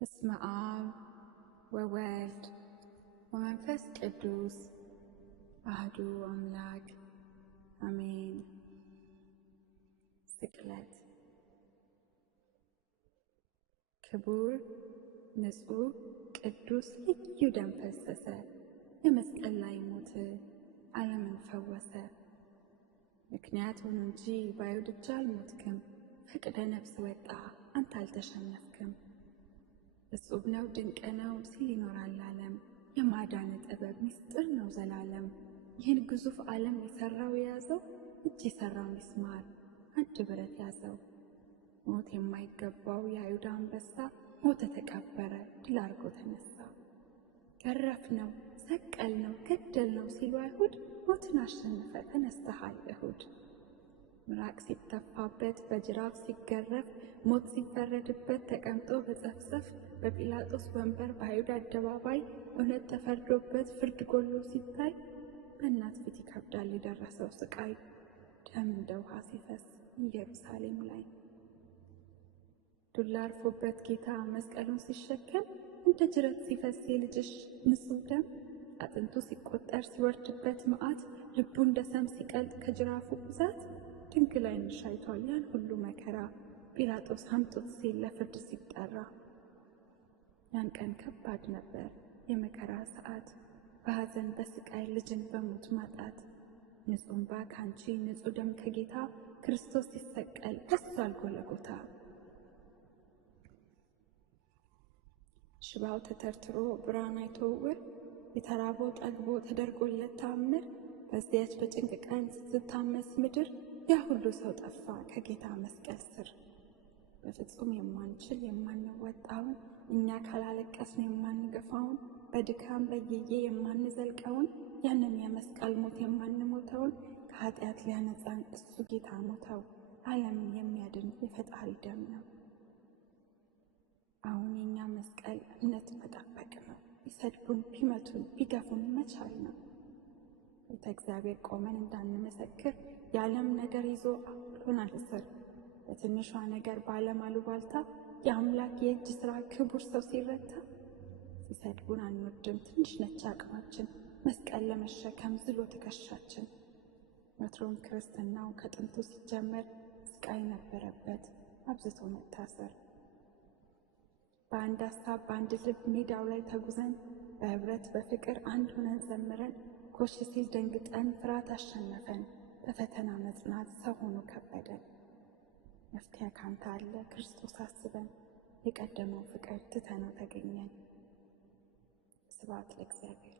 በስመ አብ ወወልድ ወመንፈስ ቅዱስ አሐዱ አምላክ አሜን። ስቅለት ክቡር ንጹሕ ቅዱስ ልዩ ደም ፈሰሰ። የመስቀል ላይ ሞት ዓለምን ፈወሰ። ምክንያት ሆኖ እንጂ በአይሁድ እጅ አልሞትክም። ፈቅደ ነፍስ ወጣ አንተ አልተሸነፍክም። እጹብ ነው ድንቅ ነው ሲል ይኖራል ዓለም። የማዳን ጥበብ ምስጢር ነው ዘላለም። ይህን ግዙፍ ዓለም የሰራው የያዘው እጅ የሰራው ሚስማር አንድ ብረት ያዘው። ሞት የማይገባው የአይሁድ አንበሳ ሞተ ተቀበረ ድል አድርጎ ተነሳ። ገረፍ ነው ሰቀል ነው ገደል ነው ሲሉ አይሁድ ሞትን አሸንፈ ተነስተሃል እሁድ። ምራቅ ሲተፋበት በጅራፍ ሲገረፍ ሞት ሲፈረድበት ተቀምጦ በጸፍጸፍ በጲላጦስ ወንበር በአይሁድ አደባባይ እውነት ተፈርዶበት ፍርድ ጎሎ ሲታይ በእናት ፊት ይከብዳል የደረሰው ስቃይ። ደም እንደ ውሃ ሲፈስ ኢየሩሳሌም ላይ ዱላ አርፎበት ጌታ መስቀሉን ሲሸከም እንደ ጅረት ሲፈስ የልጅሽ ንጹሕ ደም። አጥንቱ ሲቆጠር ሲወርድበት መዓት ልቡ እንደ ሰም ሲቀልጥ ከጅራፉ ብዛት። ድንግል ዓይንሽ አይቷል ያን ሁሉ መከራ ጲላጦስ አምጡት ሲል ለፍርድ ሲጠራ። ያን ቀን ከባድ ነበር የመከራ ሰዓት በሐዘን በስቃይ ልጅን በሞት ማጣት። ንጹሕ እንባ ካንቺ ንጹሕ ደም ከጌታ ክርስቶስ ሲሰቀል ደርሷል ጎልጎታ። ሽባው ተተርትሮ ብርሃን አይቶ ዕውር የተራበው ጠግቦ ተደርጎለት ተአምር። በዚያች በጭንቅ ቀን ስትታመስ ምድር ያ ሁሉ ሰው ጠፋ ከጌታ መስቀል ስር። በፍጹም የማንችል የማንወጣውን እኛ ካላለቀስን የማንገፋውን በድካም በየየ የማንዘልቀውን ያንን የመስቀል ሞት የማንሞተውን ከኃጢአት ሊያነጻን እሱ ጌታ ሞተው ዓለምን የሚያድን የፈጣሪ ደም ነው። አሁን የኛ መስቀል እምነት መጠበቅ ነው። ቢሰድቡን ቢመቱን ቢገፉን መቻል ነው። ቤተ እግዚአብሔር ቆመን እንዳንመሰክር የዓለም ነገር ይዞ አብሎናል እስር። በትንሿ ነገር በዓለም አሉባልታ የአምላክ የእጅ ሥራ ክቡር ሰው ሲረታ። ሲሰድቡን አንወድም ትንሽ ነች አቅማችን መስቀል ለመሸከም ዝሎ ትከሻችን። ወትሮም ክርስትናው ከጥንቱ ሲጀመር ስቃይ ነበረበት አብዝቶ መታሰር። በአንድ ሐሳብ በአንድ ልብ ሜዳው ላይ ተጉዘን በኅብረት በፍቅር አንድ ሆነን ዘምረን ኮሽ ሲል ደንግጠን ፍርሃት አሸነፈን በፈተና መጽናት ሰው ሆኖ ከበደን። መፍትሄ ካንተ አለ ክርስቶስ አስበን የቀደመው ፍቅር ትተነው ተገኘን። ስብሐት ለእግዚአብሔር።